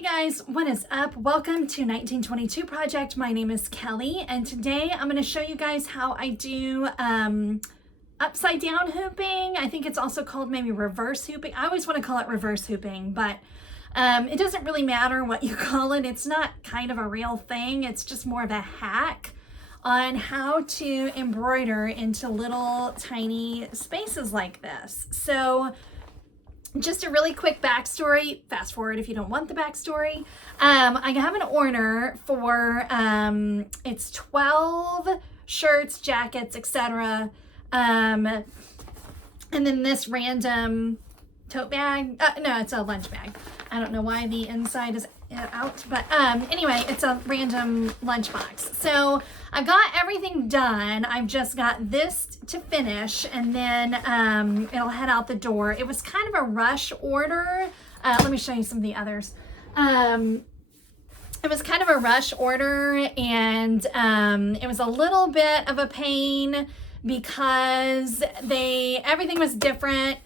Hey guys, what is up? Welcome to 1922 Project. My name is Kelly, and today I'm going to show you guys how I do upside down hooping. I think it's also called maybe reverse hooping. I always want to call it reverse hooping, but it doesn't really matter what you call it. It's not kind of a real thing. It's just more of a hack on how to embroider into little tiny spaces like this. So just a really quick backstory, fast forward if you don't want the backstory. I have an order for, it's 12 shirts, jackets, etc. And then this random tote bag, no, it's a lunch bag. I don't know why the inside is out, but anyway, it's a random lunch box. So I've got everything done. I've just got this to finish, and then it'll head out the door. It was kind of a rush order. Let me show you some of the others. It was kind of a rush order, and it was a little bit of a pain because everything was different.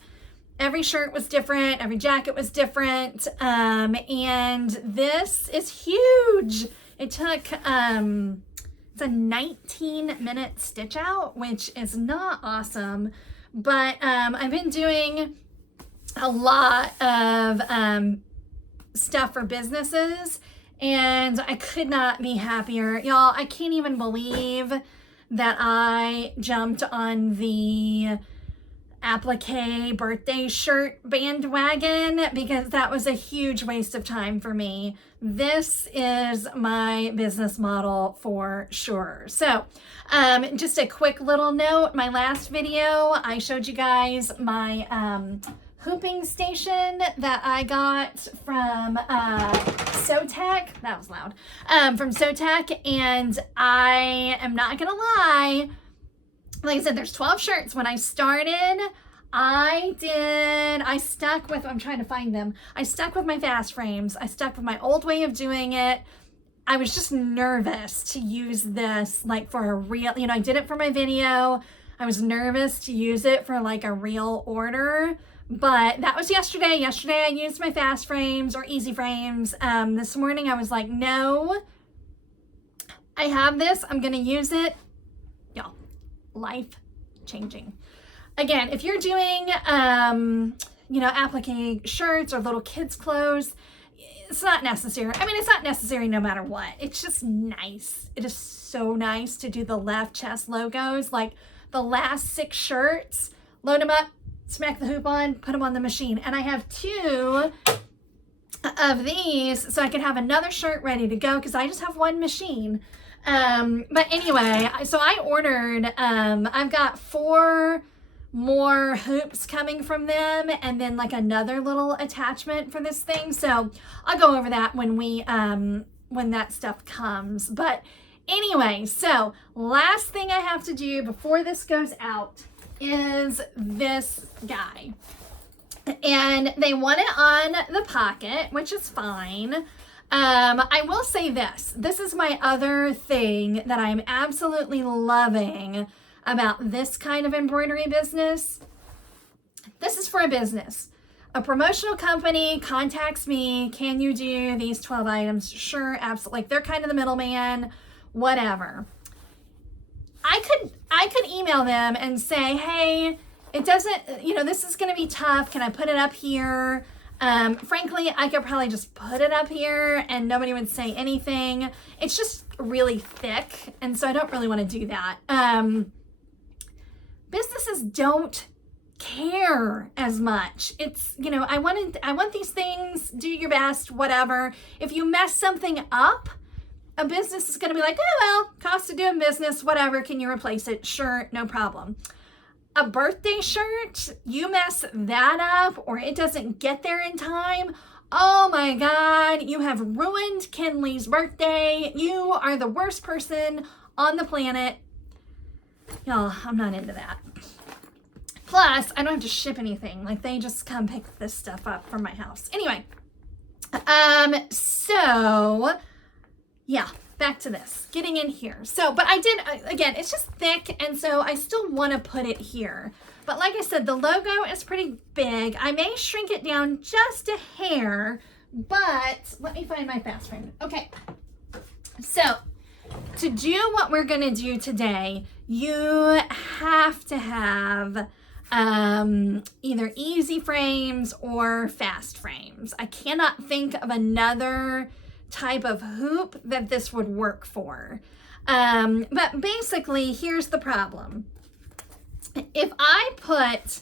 Every shirt was different. Every jacket was different. And this is huge. It took, it's a 19-minute stitch out, which is not awesome. But I've been doing a lot of stuff for businesses, and I could not be happier. Y'all, I can't even believe that I jumped on the applique birthday shirt bandwagon, because that was a huge waste of time for me. This is my business model for sure. So just a quick little note, my last video I showed you guys my hooping station that I got from Sotec. That was loud. From Sotec, and I am not gonna lie, like I said, there's 12 shirts. When I started, I stuck with, I'm trying to find them. I stuck with my fast frames. I stuck with my old way of doing it. I was just nervous to use this like for a real, I did it for my video. I was nervous to use it for like a real order, but that was yesterday. Yesterday I used my fast frames or easy frames. This morning I was like, no, I have this. I'm going to use it. Y'all, life changing. Again, if you're doing, applique shirts or little kids' clothes, it's not necessary. I mean, it's not necessary no matter what. It's just nice. It is so nice to do the left chest logos. Like the last 6 shirts, load them up, smack the hoop on, put them on the machine. And I have 2 of these so I can have another shirt ready to go because I just have 1 machine. But anyway, so I ordered, I've got 4 more hoops coming from them, and then like another little attachment for this thing. So I'll go over that when when that stuff comes. But anyway, so last thing I have to do before this goes out is this guy. And they want it on the pocket, which is fine. I will say this is my other thing that I'm absolutely loving about this kind of embroidery business. This is for a business. A promotional company contacts me. Can you do these 12 items? Sure, absolutely. Like they're kind of the middleman, whatever. I could email them and say, hey, it doesn't, this is going to be tough. Can I put it up here? Frankly, I could probably just put it up here and nobody would say anything. It's just really thick, and so I don't really want to do that. Businesses don't care as much. It's, I want these things, do your best, whatever. If you mess something up, a business is going to be like, oh, well, cost of doing business, whatever. Can you replace it? Sure, no problem. A birthday shirt, you mess that up or it doesn't get there in time, oh my God, you have ruined Kinley's birthday. You are the worst person on the planet. Y'all, I'm not into that. Plus, I don't have to ship anything. Like they just come pick this stuff up from my house. Anyway, so yeah, back to this, getting in here. So, but I did, again, it's just thick, and so I still want to put it here. But like I said, the logo is pretty big. I may shrink it down just a hair But let me find my fast frame. Okay, so to do what we're gonna do today, you have to have either easy frames or fast frames. I cannot think of another type of hoop that this would work for. But basically, here's the problem. If I put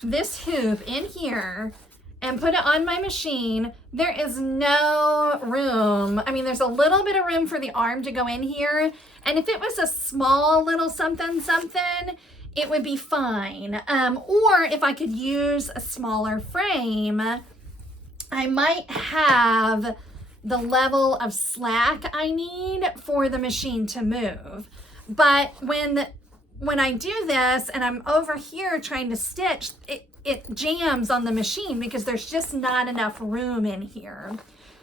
this hoop in here and put it on my machine, there is no room. I mean, there's a little bit of room for the arm to go in here. And if it was a small little something, it would be fine. Or if I could use a smaller frame, I might have the level of slack I need for the machine to move. But when I do this and I'm over here trying to stitch, it jams on the machine because there's just not enough room in here.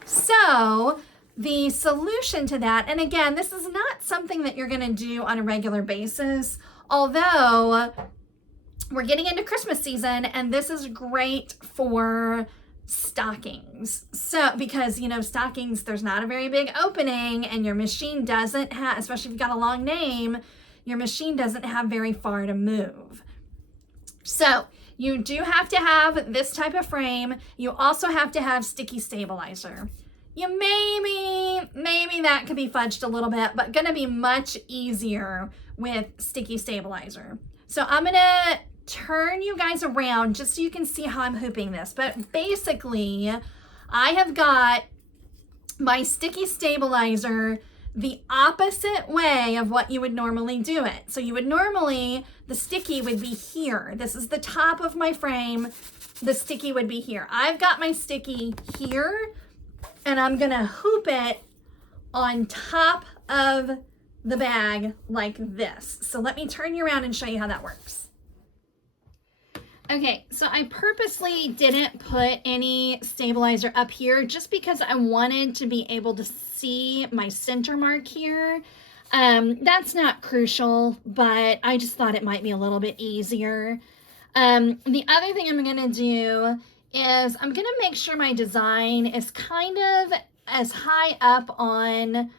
So the solution to that, and again, this is not something that you're gonna do on a regular basis, although we're getting into Christmas season and this is great for stockings. So, because, you know, stockings, there's not a very big opening and your machine doesn't have, especially if you've got a long name, your machine doesn't have very far to move. So you do have to have this type of frame. You also have to have sticky stabilizer. You maybe that could be fudged a little bit, but gonna be much easier with sticky stabilizer. So I'm gonna turn you guys around just so you can see how I'm hooping this. But basically, I have got my sticky stabilizer the opposite way of what you would normally do it. So you would normally, the sticky would be here. This is the top of my frame. The sticky would be here. I've got my sticky here and I'm gonna hoop it on top of the bag like this. So let me turn you around and show you how that works. Okay, so I purposely didn't put any stabilizer up here just because I wanted to be able to see my center mark here. That's not crucial, but I just thought it might be a little bit easier. The other thing I'm gonna do is I'm gonna make sure my design is kind of as high up on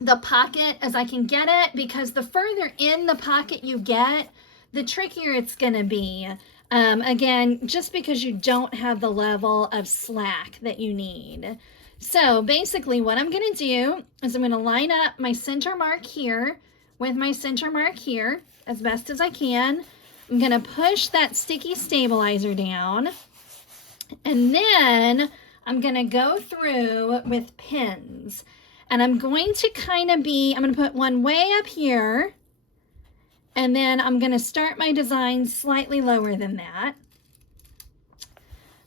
the pocket as I can get it, because the further in the pocket you get, the trickier it's gonna be. Again, just because you don't have the level of slack that you need. So basically what I'm gonna do is I'm gonna line up my center mark here with my center mark here as best as I can. I'm gonna push that sticky stabilizer down, and then I'm gonna go through with pins. And I'm going to kind of I'm gonna put one way up here, and then I'm gonna start my design slightly lower than that.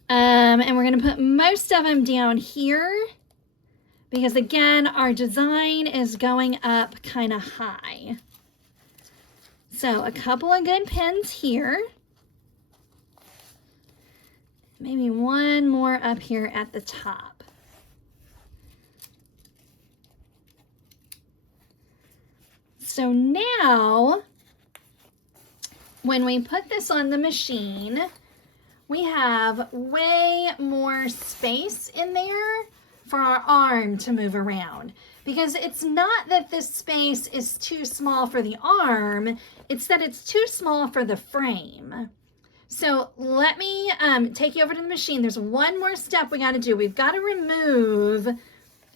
And we're gonna put most of them down here because again, our design is going up kind of high. So a couple of good pins here. Maybe one more up here at the top. So now, when we put this on the machine, we have way more space in there for our arm to move around. Because it's not that this space is too small for the arm, it's that it's too small for the frame. So let me take you over to the machine. There's one more step we gotta do. We've gotta remove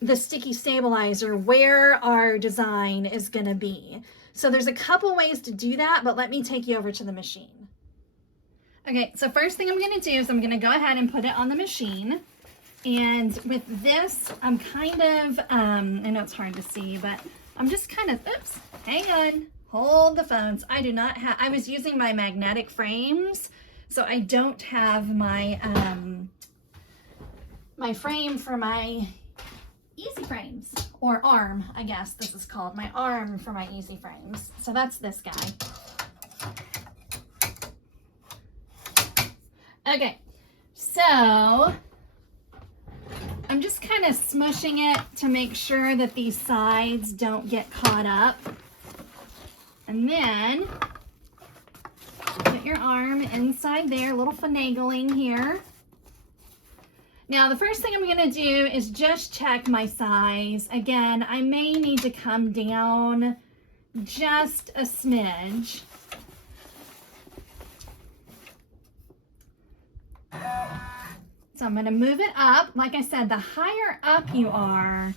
the sticky stabilizer where our design is gonna be. So there's a couple ways to do that, but let me take you over to the machine. Okay, so first thing I'm gonna do is I'm gonna go ahead and put it on the machine. And with this, I'm kind of, I know it's hard to see, but I'm just kind of, oops, hang on, hold the phones. I do not have, I was using my magnetic frames, so I don't have my, my frame for my easy frames, or arm, I guess this is called, my arm for my easy frames. So that's this guy. Okay, so I'm just kind of smushing it to make sure that these sides don't get caught up. And then put your arm inside there, a little finagling here. Now, the first thing I'm going to do is just check my size. Again, I may need to come down just a smidge. So I'm going to move it up. Like I said, the higher up you are,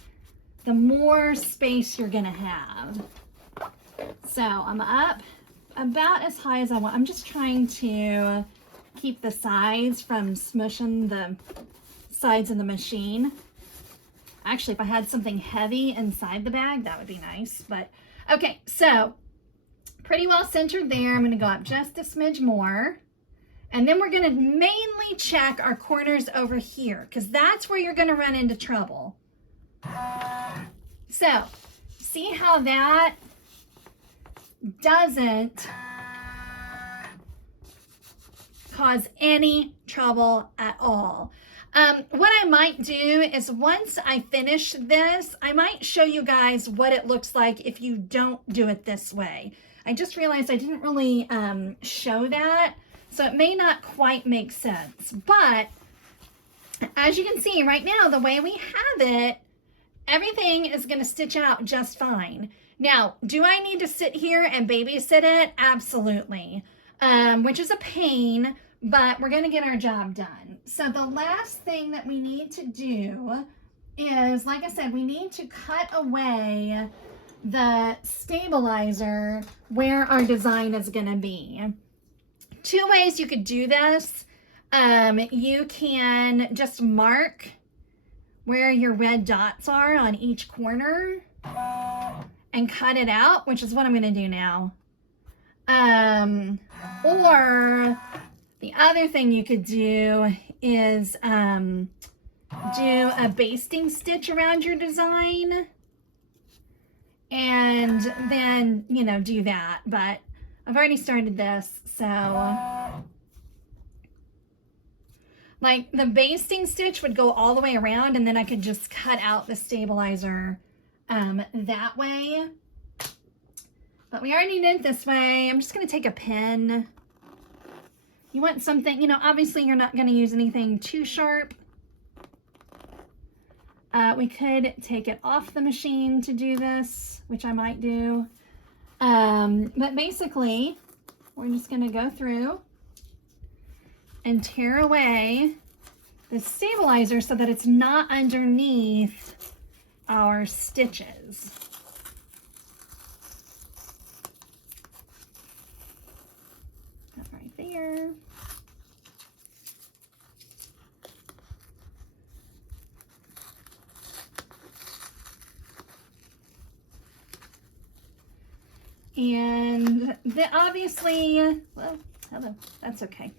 the more space you're going to have. So I'm up about as high as I want. I'm just trying to keep the sides from smushing the sides of the machine. Actually, if I had something heavy inside the bag, that would be nice. But okay, so pretty well centered there. I'm going to go up just a smidge more. And then we're going to mainly check our corners over here, because that's where you're going to run into trouble. So see how that doesn't cause any trouble at all. What I might do is once I finish this, I might show you guys what it looks like if you don't do it this way. I just realized I didn't really show that, so it may not quite make sense. But as you can see right now, the way we have it, everything is going to stitch out just fine. Now, do I need to sit here and babysit it? Absolutely, which is a pain, but we're going to get our job done. So the last thing that we need to do is, like I said, we need to cut away the stabilizer where our design is going to be. Two ways you could do this. You can just mark where your red dots are on each corner and cut it out, which is what I'm going to do now. Or the other thing you could do is do a basting stitch around your design and then, you know, do that. But I've already started this, so like the basting stitch would go all the way around, and then I could just cut out the stabilizer that way. But we already did it this way. I'm just going to take a pin. You want something, you know, obviously you're not going to use anything too sharp. We could take it off the machine to do this, which I might do. But basically, we're just going to go through and tear away the stabilizer so that it's not underneath our stitches. That right there. And obviously, well, hello, that's okay.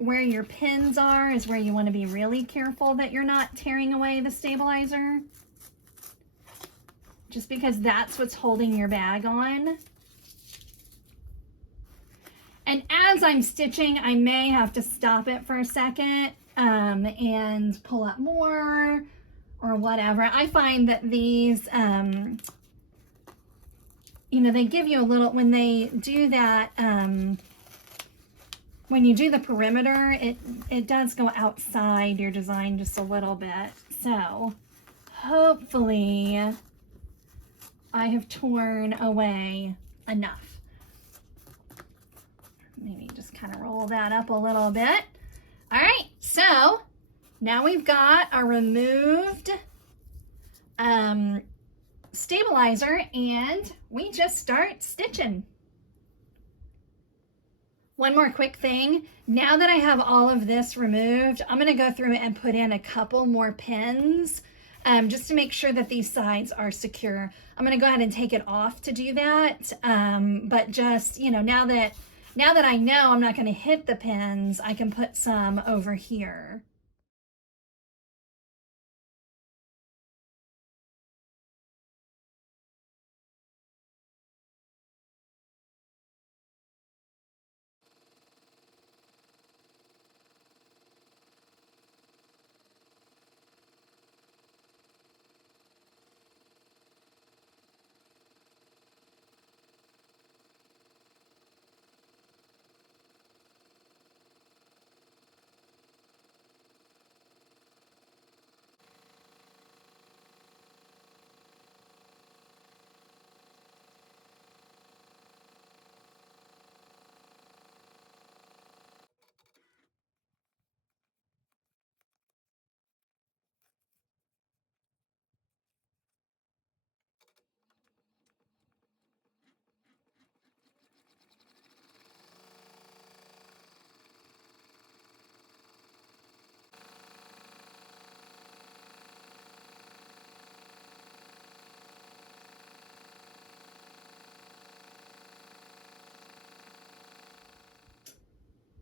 Where your pins are is where you want to be really careful that you're not tearing away the stabilizer, just because that's what's holding your bag on. And as I'm stitching, I may have to stop it for a second and pull up more or whatever. I find that these, you know, they give you a little, when they do that, when you do the perimeter, it does go outside your design just a little bit. So hopefully I have torn away enough. Maybe just kind of roll that up a little bit. All right, so now we've got our removed stabilizer, and we just start stitching. One more quick thing. Now that I have all of this removed, I'm going to go through and put in a couple more pins just to make sure that these sides are secure. I'm going to go ahead and take it off to do that. But just, you know, now that I know I'm not going to hit the pins, I can put some over here.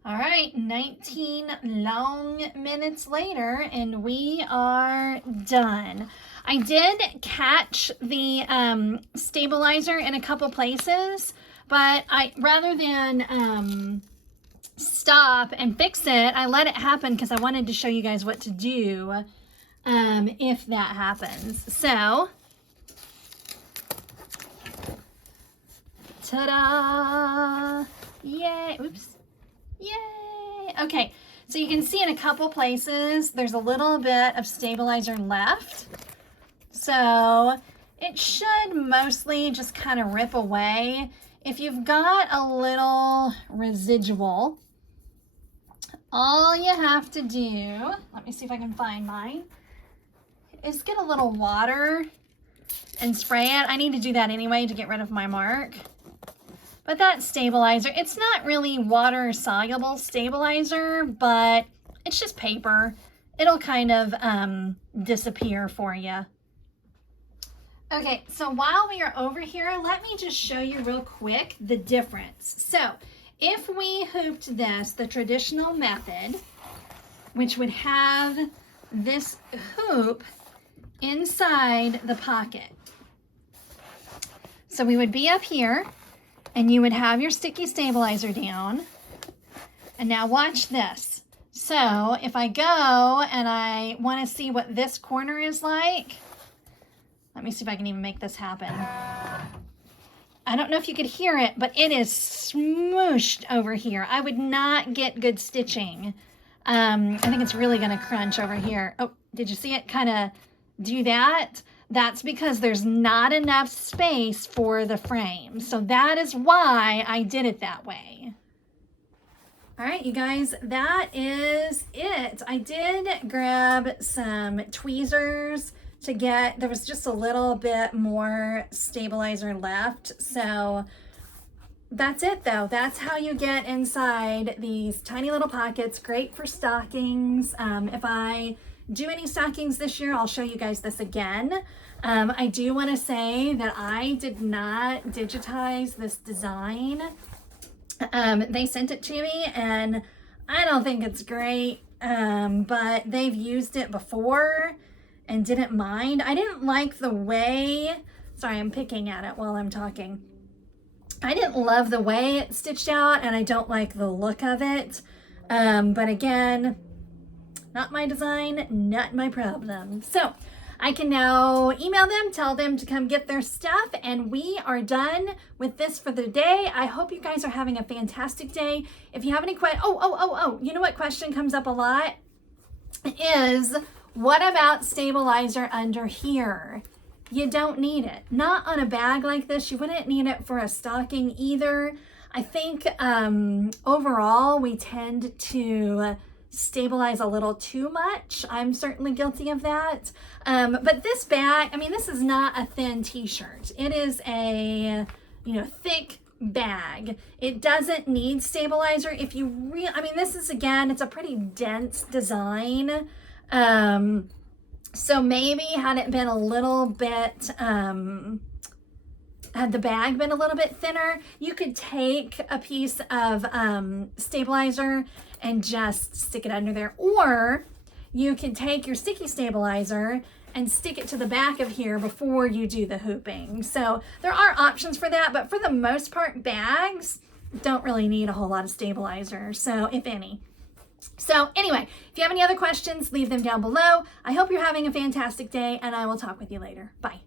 All right, 19 long minutes later, and we are done. I did catch the stabilizer in a couple places, but rather than stop and fix it, I let it happen because I wanted to show you guys what to do if that happens. So, ta-da! Yay! Oops. Yay! Okay, so you can see in a couple places there's a little bit of stabilizer left. So it should mostly just kind of rip away. If you've got a little residual, all you have to do, let me see if I can find mine, is get a little water and spray it. I need to do that anyway to get rid of my mark. But that stabilizer, it's not really water soluble stabilizer, but it's just paper. It'll kind of disappear for you. Okay, so while we are over here, let me just show you real quick the difference. So if we hooped this the traditional method, which would have this hoop inside the pocket. So we would be up here, and you would have your sticky stabilizer down. And now watch this. So if I go and I want to see what this corner is like, let me see if I can even make this happen. I don't know if you could hear it, but it is smooshed over here. I would not get good stitching. I think it's really going to crunch over here. Oh, did you see it kind of do that? That's because there's not enough space for the frame. So that is why I did it that way. All right, you guys, that is it. I did grab some tweezers to get, there was just a little bit more stabilizer left. So that's it though. That's how you get inside these tiny little pockets. Great for stockings. If I do any stockings this year, I'll show you guys this again. I do want to say that I did not digitize this design. They sent it to me and I don't think it's great, but they've used it before and didn't mind. I didn't like the way, sorry, I'm picking at it while I'm talking. I didn't love the way it stitched out and I don't like the look of it. But again, not my design, not my problem. So I can now email them, tell them to come get their stuff, and we are done with this for the day. I hope you guys are having a fantastic day. If you have any questions, you know what question comes up a lot is, what about stabilizer under here? You don't need it. Not on a bag like this. You wouldn't need it for a stocking either. I think overall we tend to stabilize a little too much. I'm certainly guilty of that. But this bag, I mean, this is not a thin t-shirt. It is a, thick bag. It doesn't need stabilizer. If you really, I mean, this is, again, it's a pretty dense design. So maybe had it been a little bit, had the bag been a little bit thinner, you could take a piece of stabilizer and just stick it under there. Or you can take your sticky stabilizer and stick it to the back of here before you do the hooping. So there are options for that, but for the most part, bags don't really need a whole lot of stabilizer, so if any. So anyway, if you have any other questions, leave them down below. I hope you're having a fantastic day, and I will talk with you later. Bye.